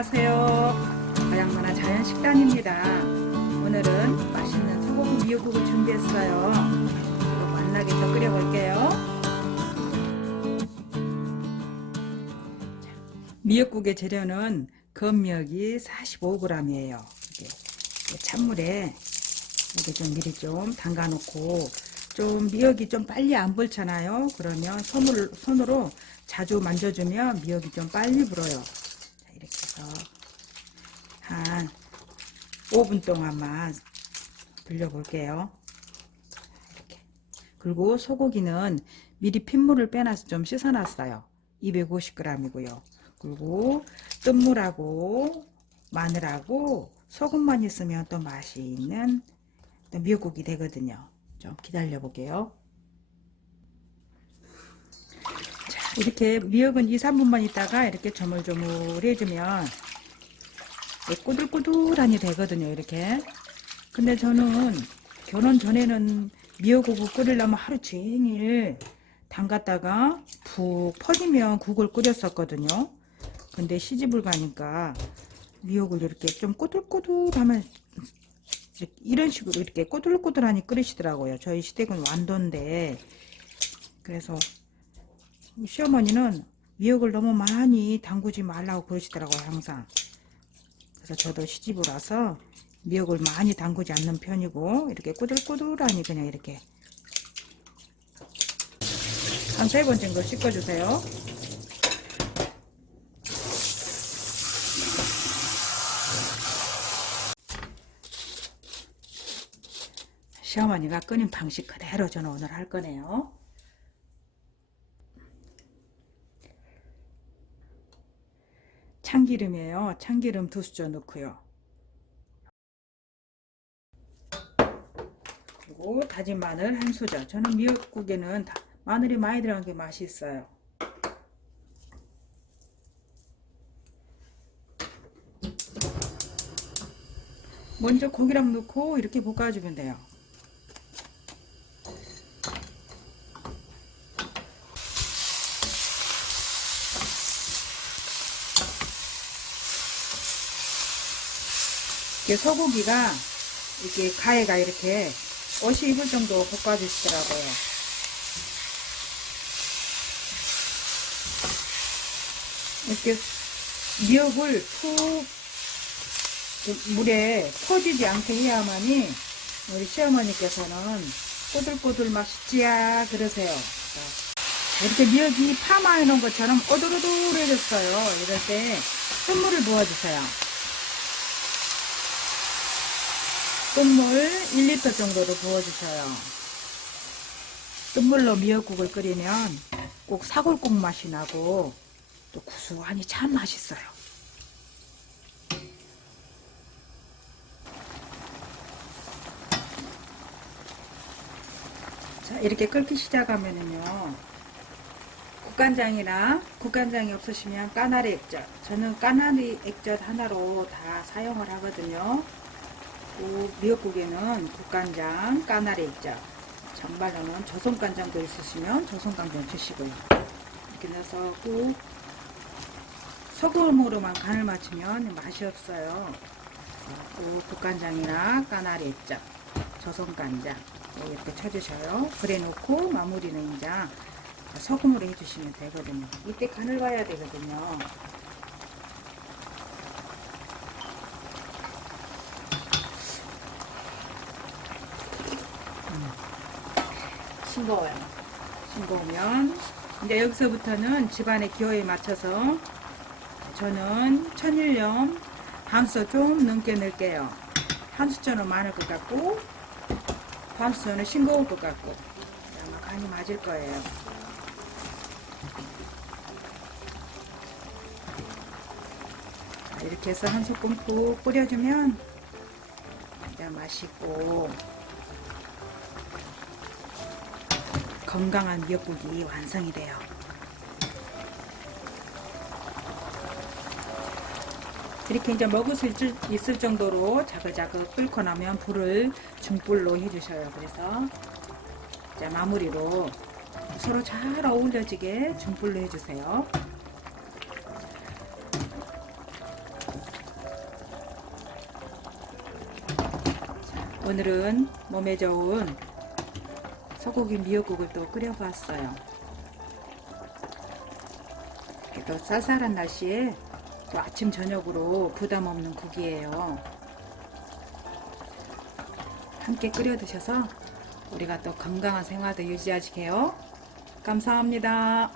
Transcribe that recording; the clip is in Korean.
안녕하세요. 고향문화 자연식단입니다. 오늘은 맛있는 소고기 미역국을 준비했어요. 이거 만나게 또 끓여볼게요. 자, 미역국의 재료는 건미역이 45g이에요. 찬물에 이렇게 좀 미리 좀 담가 놓고 좀 미역이 좀 빨리 안 불잖아요. 그러면 손으로 자주 만져주면 미역이 좀 빨리 불어요. 해서 한 5분 동안만 불려 볼게요. 이렇게. 그리고 소고기는 미리 핏물을 빼놔서 좀 씻어 놨어요. 250g이고요. 그리고 뜬물하고 마늘하고 소금만 있으면 또 맛이 있는 또 미역국이 되거든요. 좀 기다려 볼게요. 자, 이렇게 미역은 2, 3분만 있다가 이렇게 조물조물 해주면 꼬들꼬들하니 되거든요. 이렇게. 근데 저는 결혼 전에는 미역국을 끓이려면 하루 종일 담갔다가 푹 퍼지면 국을 끓였었거든요. 근데 시집을 가니까 미역을 이렇게 좀 꼬들꼬들하면 이런 식으로 이렇게 꼬들꼬들하니 끓이시더라고요. 저희 시댁은 완도인데 그래서 시어머니는 미역을 너무 많이 담그지 말라고 그러시더라고요. 항상. 그래서 저도 시집을 와서 미역을 많이 담그지 않는 편이고 이렇게 꼬들꼬들하니 그냥 이렇게 한 세 번 정도 씻어주세요. 시어머니가 끓인 방식 그대로 저는 오늘 할 거네요. 참기름이에요. 참기름 두 수저 넣고요. 그리고 다진 마늘 한 수저. 저는 미역국에는 다 마늘이 많이 들어간 게 맛이 있어요. 먼저 고기랑 넣고 이렇게 볶아주면 돼요. 이게 소고기가 이렇게 가해가 이렇게 옷이 입을 정도 볶아주시더라고요. 이렇게 미역을 푹 물에 퍼지지 않게 해야만이 우리 시어머니께서는 꼬들꼬들 맛있지야 그러세요. 자, 이렇게 미역이 파마해 놓은 것처럼 오돌오돌해졌어요. 이럴 때 콧물을 부어주세요. 끓물 1리터 정도로 부어주셔요. 끓물로 미역국을 끓이면 꼭 사골국 맛이 나고 또 구수하니 참 맛있어요. 자, 이렇게 끓기 시작하면은요. 국간장이나 국간장이 없으시면 까나리 액젓. 저는 까나리 액젓 하나로 다 사용을 하거든요. 또 미역국에는 국간장, 까나리 액젓. 정말로는 조선간장도 있으시면 조선간장 주시고요. 이렇게 넣어서 꼭 소금으로만 간을 맞추면 맛이 없어요. 또 국간장이나 까나리 액젓, 조선간장 이렇게 쳐주셔요. 그래 놓고 마무리는 이제 소금으로 해주시면 되거든요. 이때 간을 봐야 되거든요. 싱거워요. 싱거우면 이제 여기서부터는 집안의 기호에 맞춰서 저는 천일염 한수좀 넘게 넣을게요. 한 수저는 많을 것 같고 반 수저는 싱거울 것 같고 아마 간이 맞을 거예요. 자, 이렇게 해서 한 소끔 푹 뿌려주면 맛있고 건강한 미역국이 완성이 돼요. 이렇게 이제 먹을 수 있을, 있을 정도로 자글자글 끓고 나면 불을 중불로 해주셔요. 그래서 이제 마무리로 서로 잘 어울려지게 중불로 해주세요. 오늘은 몸에 좋은 소고기 미역국을 또 끓여봤어요. 또 쌀쌀한 날씨에 또 아침 저녁으로 부담 없는 국이에요. 함께 끓여 드셔서 우리가 또 건강한 생활도 유지하시게요. 감사합니다.